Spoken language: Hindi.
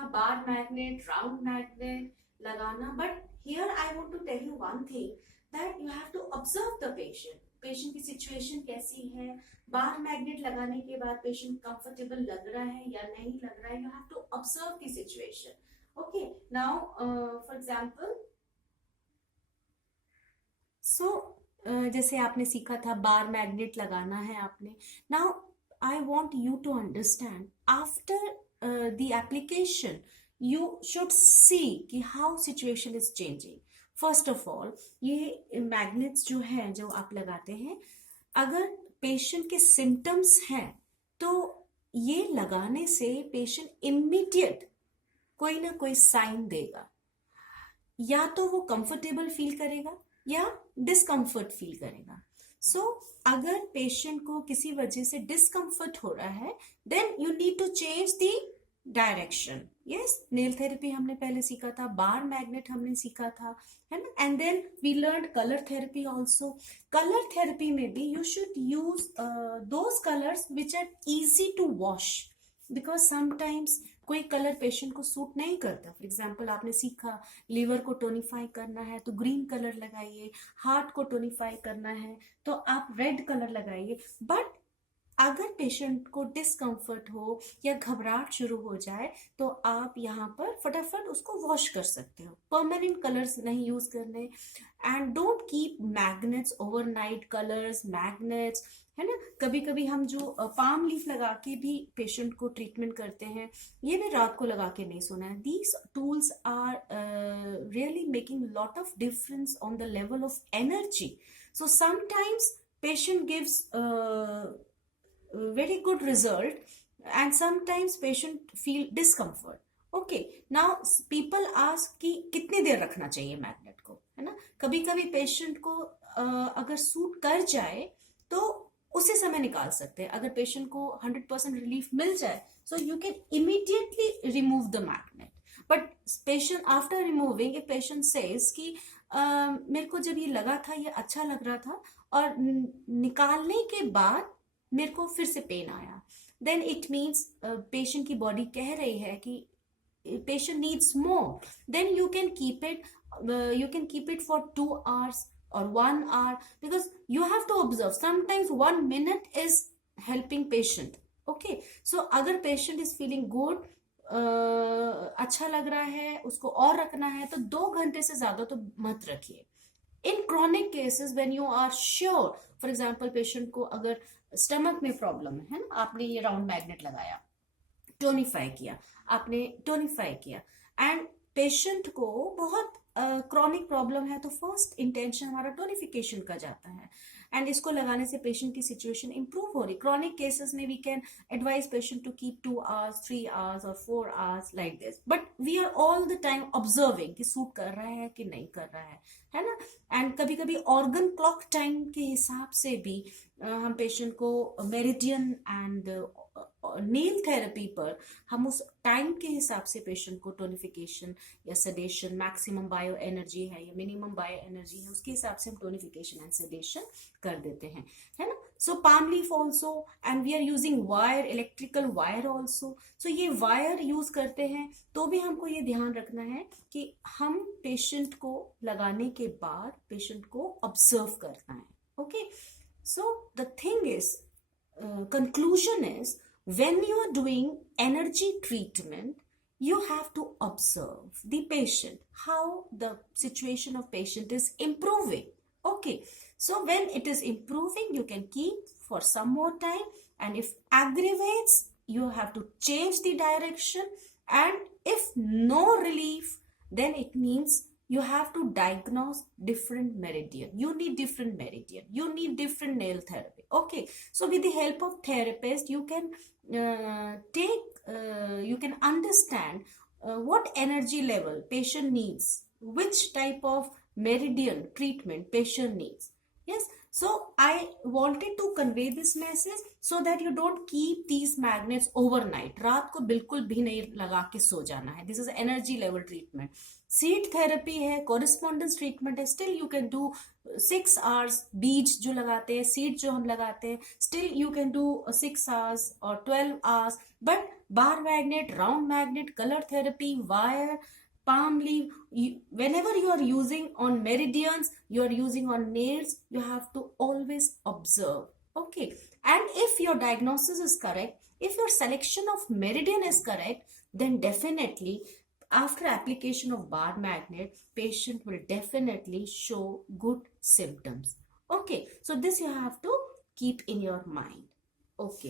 था बार मैग्नेट, राउंड मैग्नेट लगाना, but here I want to tell you one thing that you have to observe the patient, patient की सिचुएशन कैसी है, बार मैग्नेट लगाने के बाद पेशेंट कंफर्टेबल लग रहा है या नहीं लग रहा है, you have to observe the situation. Okay, now for example, so जैसे आपने सीखा था बार मैग्नेट लगाना है आपने। Now I want you to understand after the application you should see कि how situation is changing. First of all, ये मैग्नेट्स जो है जो आप लगाते हैं, अगर पेशेंट के सिम्टम्स हैं तो ये लगाने से पेशेंट इमीडिएट कोई ना कोई साइन देगा, या तो वो कंफर्टेबल फील करेगा या डिस्कम्फर्ट फील करेगा। सो अगर पेशेंट को किसी वजह से डिस्कम्फर्ट हो रहा है, then you need to change the direction. Yes, nail therapy हमने पहले सीखा था, बार मैग्नेट हमने सीखा था, है ना, and then we learn colour therapy also. Colour therapy में भी you should use those colours which are easy to wash, because sometimes कोई कलर पेशेंट को सूट नहीं करता। फॉर एग्जाम्पल, आपने सीखा लीवर को टोनिफाई करना है तो ग्रीन कलर लगाइए, हार्ट को टोनिफाई करना है तो आप रेड कलर लगाइए। बट अगर पेशेंट को डिस्कम्फर्ट हो या घबराहट शुरू हो जाए तो आप यहाँ पर फटाफट उसको वॉश कर सकते हो। परमानेंट कलर्स नहीं यूज करने, and don't keep magnets overnight, colours magnets, है ना। कभी कभी हम जो पाम लीफ लगा के भी पेशेंट को ट्रीटमेंट करते हैं, ये भी रात को लगा के नहीं सोना है। These tools are really making lot of difference on the level of energy. So sometimes patient gives very good result and sometimes patient feel discomfort. Okay, now people ask कि कितनी देर रखना चाहिए मैग्नेट को, है ना। कभी कभी पेशेंट को अगर सूट कर जाए तो उसी समय निकाल सकते हैं। अगर पेशेंट को 100% रिलीफ मिल जाए so you can immediately remove the magnet. But patient after removing, if patient says कि मेरे को जब ये लगा था ये अच्छा लग रहा था और निकालने के बाद मेरे को फिर से पेन आया, then it means पेशेंट की बॉडी कह रही है कि patient needs more, then you can keep it for 2 hours or 1 hour, because you have to observe, sometimes 1 minute is helping patient. Okay, so अगर patient is feeling good, अच्छा लग रहा है, उसको और रखना है तो 2 घंटे से ज्यादा तो मत रखिए। In chronic cases when you are sure, for example patient को अगर स्टमक में प्रॉब्लम है ना, आपने ये राउंड मैग्नेट लगाया, टोनिफाई किया एंड पेशेंट को बहुत क्रॉनिक प्रॉब्लम है तो फर्स्ट इंटेंशन हमारा टोनिफिकेशन का जाता है, एंड इसको लगाने से पेशेंट की सिचुएशन इंप्रूव हो रही। क्रॉनिक केसेस में we can advise patient to keep 2 hours, 3 hours और 4 hours like this, but we are all the time observing कि सूट कर रहा है कि नहीं कर रहा है ना। एंड कभी कभी ऑर्गन क्लॉक टाइम के हिसाब से भी हम पेशेंट को मेरिडियन एंड नेल थेरेपी पर हम उस टाइम के हिसाब से पेशेंट को टोनिफिकेशन या सेडेशन, मैक्सिमम बायो एनर्जी है या मिनिमम बायो एनर्जी है, उसके हिसाब से हम टोनिफिकेशन एंड सेडेशन कर देते हैं, है ना। So palm leaf also, and we are using wire, electrical wire also. So ये वायर यूज करते हैं तो भी हमको ये ध्यान रखना है कि हम पेशेंट को लगाने के बाद पेशेंट को ऑब्जर्व करना है। Okay, so the thing is, conclusion is, when you are doing energy treatment, you have to observe the patient, how the situation of patient is improving. Okay, so when it is improving, you can keep for some more time, and if aggravates, you have to change the direction, and if no relief, then it means you have to diagnose different meridian. You need different meridian. You need different nail therapy. Okay, so with the help of therapist, you can you can understand what energy level patient needs, which type of meridian treatment patient needs. Yes, So I wanted to convey this message so that you don't keep these magnets overnight. रात को बिल्कुल भी नहीं लगा के सो जाना है. This is energy level treatment. Seed therapy है, correspondence treatment है. Still you can do 6 hours. बीज जो लगाते हैं, seed जो हम लगाते हैं, still you can do 6 hours or 12 hours. But bar magnet, round magnet, color therapy, wire, palm leaf, whenever you are using on meridians, you are using on nails, you have to always observe. Okay, and if your diagnosis is correct, if your selection of meridian is correct, then definitely after application of bar magnet, patient will definitely show good symptoms. Okay, so this you have to keep in your mind. Okay.